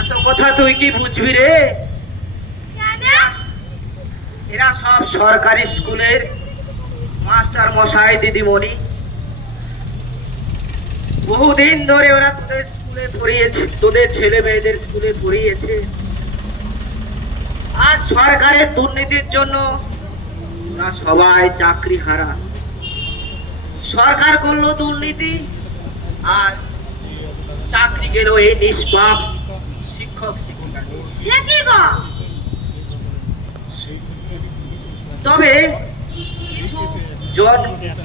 এত কথা তুই কি বুঝবি রে? এরা সব সরকারি স্কুলের মাস্টার মশাই দিদিমণি। বহুদিন ধরে ওরা তোদের স্কুলে পড়িয়েছে, তোদের ছেলে মেয়েদের স্কুলে পড়িয়েছে। আর সরকারের দুর্নীতির জন্য ওরা সবাই চাকরি হারা। সরকার করলো দুর্নীতি আর চাকরি গেল এই নিষ্পাপ শিক্ষক শিক্ষিকা। তবে কিছু জন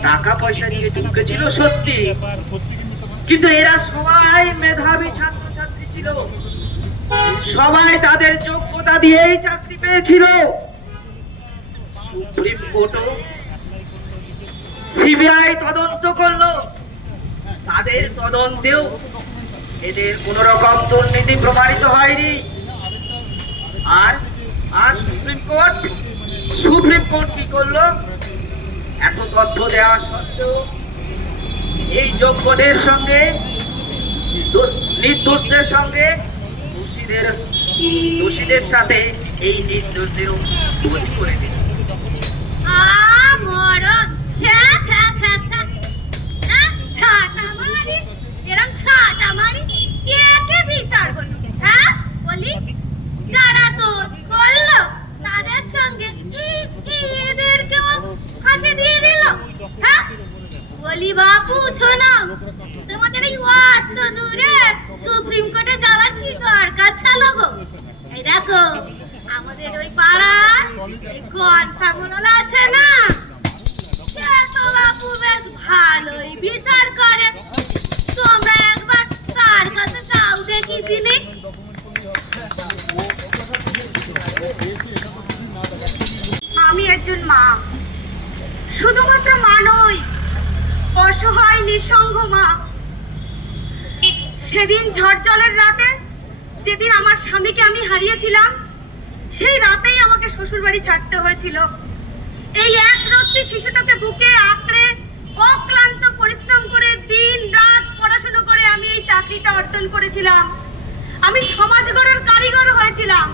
টাকা পয়সা দিয়ে ঢুকেছিল সত্যি, কিন্তু এরা সবাই মেধাবী ছাত্রছাত্রী ছিল, সবাই তাদের যোগ্যতা দিয়েই চাকরি পেয়েছিল। সুপ্রিম কোর্টও সিবিআই তদন্ত করলো, তাদের তদন্তেও এদের কোন রকম দুর্নীতি প্রমাণিত হয়নি। আর আর সুপ্রিম কোর্ট কি করলো? এত তথ্য দেওয়া সত্ত্বেও এই যোগ্যদের সঙ্গে নির্দোষদের সঙ্গে দোষীদের সাথে এই নির্দোষদেরও বদলি করে দিল। বিচার হলো, হ্যাঁ বলি, যারা দোষ করলো তাদের সঙ্গে এদেরকেও ফাঁসি দিয়ে দিল। হ্যাঁ বলি বাপু, শোনো, তোমাদের এই অত দূরে সুপ্রিম কোর্টে যাওয়ার কি দরকার ছিল গো? এই দেখো, আমাদের ওই পাড়ার এই গনসামুনলা আছে না, সে তো বাপু বেশ ভালোই বিচার করে। তোমরা একবার তার কাছে যাও দেখি দিনে। আমি একজন মা, শুধুমাত্র মা নই, অসহায় নিঃসঙ্গ মা। সেদিন ঝড় জলের রাতে, যেদিন আমার স্বামীকে আমি হারিয়েছিলাম, সেই রাতেই আমাকে শ্বশুর বাড়ি ছাড়তে হয়েছিল। এই এক রত্তি শিশুটাকে বুকে আঁকড়ে অক্লান্ত পরিশ্রম করে দিন রাত পড়াশোনা করে আমি এই চাকরিটা অর্জন করেছিলাম। আমি সমাজ গড়ার কারিগর হয়েছিলাম,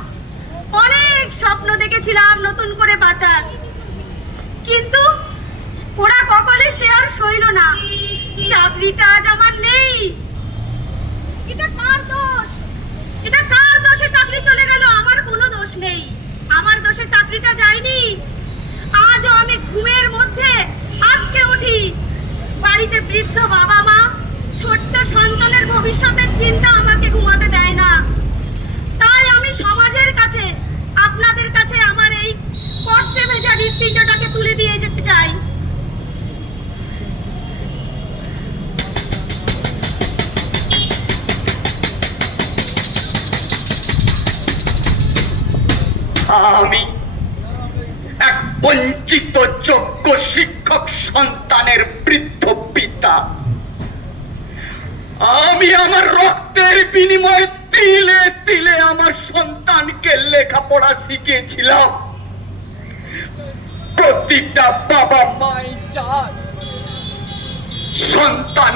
অনেক স্বপ্ন দেখেছিলাম নতুন করে বাঁচার, কিন্তু ওরা কপালে সে আর সইল না। চাকরিটা আজ আমার নেই। এটা কার দোষ? এটা কার দোষে চাকরি চলে গেল? আমার কোনো দোষ নেই, আমার দোষে চাকরিটা যায়নি। আজও আমি ঘুমের মধ্যে আটকে উঠি। বাড়িতে বৃদ্ধ বাবা মা, ছোট্ট সন্তানের ভবিষ্যতের চিন্তা আমাকে ঘুমাতে দেয় না। তাই আমি সমাজের কাছে, আপনাদের কাছে আমার এই কষ্টে ভেজা হৃৎপিণ্ডটাকে তুলে দিয়ে যেতে চাই। আমি এক বঞ্চিত যোগ্য শিক্ষক সন্তানের বৃদ্ধ পিতা। আমি আমার রক্তের বিনিময়ে তিলে তিলে আমার সন্তানকে লেখাপড়া শিখিয়েছিলাম। প্রতিটা বাবা মাই চায় সন্তানের